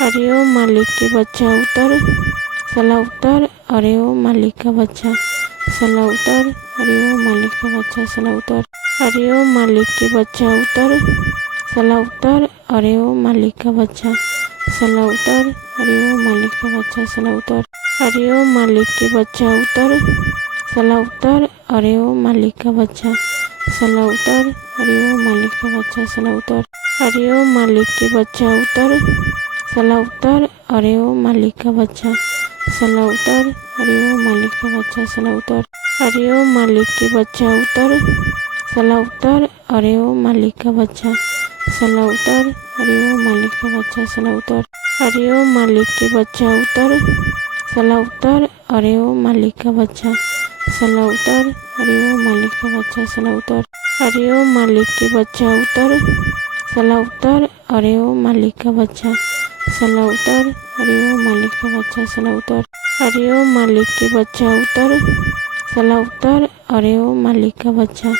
अरे ओ मालिक के बच्चा उतर, साला उतर। अरे ओ मालिक का बच्चा, साला उतर। अरे ओ मालिक का बच्चा, साला उतर। अरे ओ मालिक के बच्चा उतर, साला उतर। अरे ओ मालिक का बच्चा, साला उतर। अरे ओ मालिक का बच्चा, साला उतर। अरे ओ मालिक के बच्चा उतर, साला उतर। अरे ओ मालिक का बच्चा, साला उतर। अरे ओ मालिक का बच्चा, साला उतर। अरे ओ मालिक के बच्चा उतर, साला उतर। अरे ओ मालिक का बच्चा, साला उतर। अरे ओ मालिक का बच्चा, साला उतर। अरे ओ मालिक के बच्चा उतर, साला उतर। अरे ओ मालिक का बच्चा, साला उतर। अरे ओ मालिक का बच्चा, साला उतर। अरे ओ मालिक के बच्चा उतर, साला उतर। अरे ओ मालिक का बच्चा, साला उतर। अरे ओ मालिक का बच्चा, साला उतर। अरे ओ मालिक के बच्चा उतर, साला उतर। अरे ओ मालिक का बच्चा, साला उतर। अरे ओ मालिक का बच्चा, साला उतर। अरे ओ मालिक के बच्चा उतर, साला उतर। अरे ओ मालिक का बच्चा,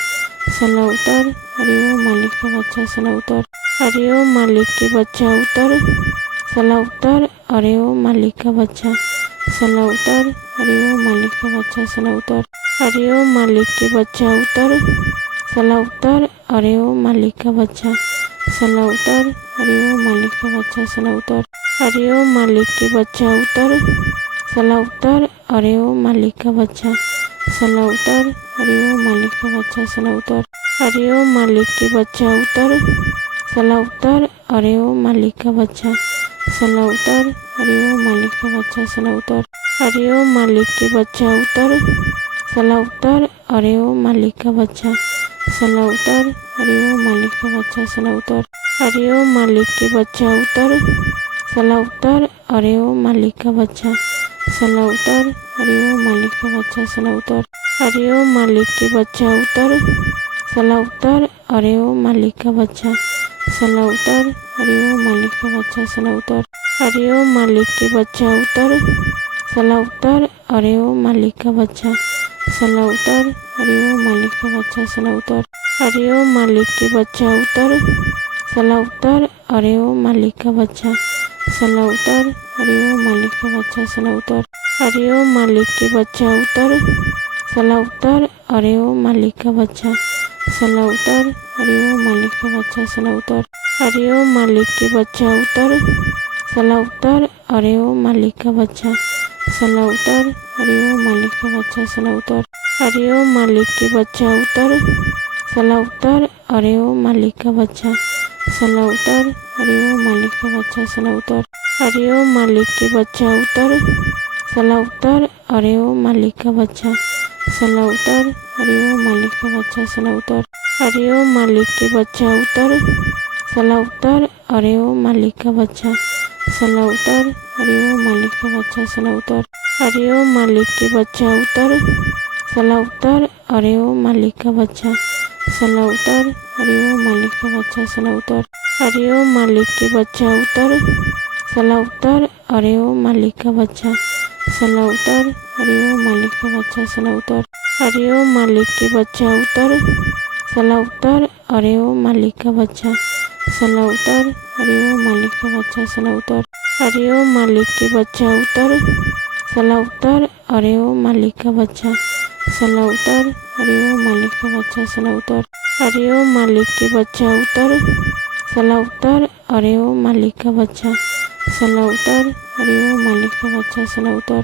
साला उतर। अरे ओ मालिक का बच्चा, साला उतर। अरे ओ मालिक के बच्चा उतर, साला उतर। अरे ओ मालिक का बच्चा, साला उतर। अरे ओ मालिक का बच्चा, साला उतर। अरे ओ मालिक के बच्चा उतर, साला उतर। अरे ओ मालिक का बच्चा, साला उतर। अरे ओ मालिक का बच्चा, साला उतर। अरे ओ मालिक के बच्चा उतर, साला उतर। अरे ओ मालिक का बच्चा, साला उतर। अरे ओ मालिक का बच्चा, साला उतर। अरे ओ मालिक के बच्चा उतर, साला उतर। अरे ओ मालिक का बच्चा, साला उतर। अरे ओ मालिक का बच्चा, साला उतर। अरे ओ मालिक के बच्चा उतर, साला उतर। अरे ओ मालिक का बच्चा, साला उतर। अरे ओ मालिक का बच्चा, साला उतर। अरे ओ मालिक के बच्चा उतर, साला उतर। अरे ओ मालिक का बच्चा, साला उतर। अरे ओ मालिक का बच्चा, साला उतर। अरे ओ मालिक के बच्चा उतर, साला उतर। अरे ओ मालिक का बच्चा, साला उतर। अरे ओ मालिक का बच्चा, साला उतर। अरे ओ मालिक के बच्चा उतर, साला उतर। अरे ओ मालिक का बच्चा, साला उतर। अरे ओ मालिक का बच्चा, साला उतर। अरे ओ मालिक के बच्चा उतर, साला उतर। अरे ओ मालिक का बच्चा, साला उतर। अरे ओ मालिक का बच्चा, साला उतर। अरे ओ मालिक के बच्चा उतर, साला उतर। अरे ओ मालिक का बच्चा, साला उतर। अरे ओ मालिक का बच्चा, साला उतर। अरे ओ मालिक के बच्चा उतर, साला उतर। अरे ओ मालिक का बच्चा, साला उतर। अरे ओ मालिक का बच्चा, साला उतर। अरे ओ मालिक के बच्चा उतर, साला उतर। अरे ओ मालिक का बच्चा, साला उतर। अरे ओ मालिक का बच्चा, साला उतर। अरे ओ मालिक के बच्चा उतर, साला उतर। अरे ओ मालिक का बच्चा, साला उतर। अरे ओ मालिक का बच्चा, साला उतर। अरे ओ मालिक के बच्चा उतर, साला उतर। अरे ओ मालिक का बच्चा, साला उतर। अरे ओ मालिक का बच्चा, साला उतर। अरे ओ मालिक के बच्चा उतर, साला उतर। अरे ओ मालिक का बच्चा, साला उतर। अरे ओ मालिक का बच्चा, साला उतर। अरे ओ मालिक के बच्चा उतर, साला उतर। अरे ओ मालिक का बच्चा, साला उतर। अरे ओ मालिक का बच्चा, साला उतर। अरे ओ मालिक के बच्चा उतर, साला उतर। अरे ओ मालिक का बच्चा, साला उतर। अरे ओ मालिक का बच्चा, साला उतर। अरे ओ मालिक के बच्चा उतर, साला उतर। अरे ओ मालिक का बच्चा, साला उतर। अरे ओ मालिक का बच्चा, साला उतर। अरे ओ मालिक के बच्चा उतर, साला उतर। अरे ओ मालिक का बच्चा, साला उतर। अरे ओ मालिक का बच्चा, साला उतर।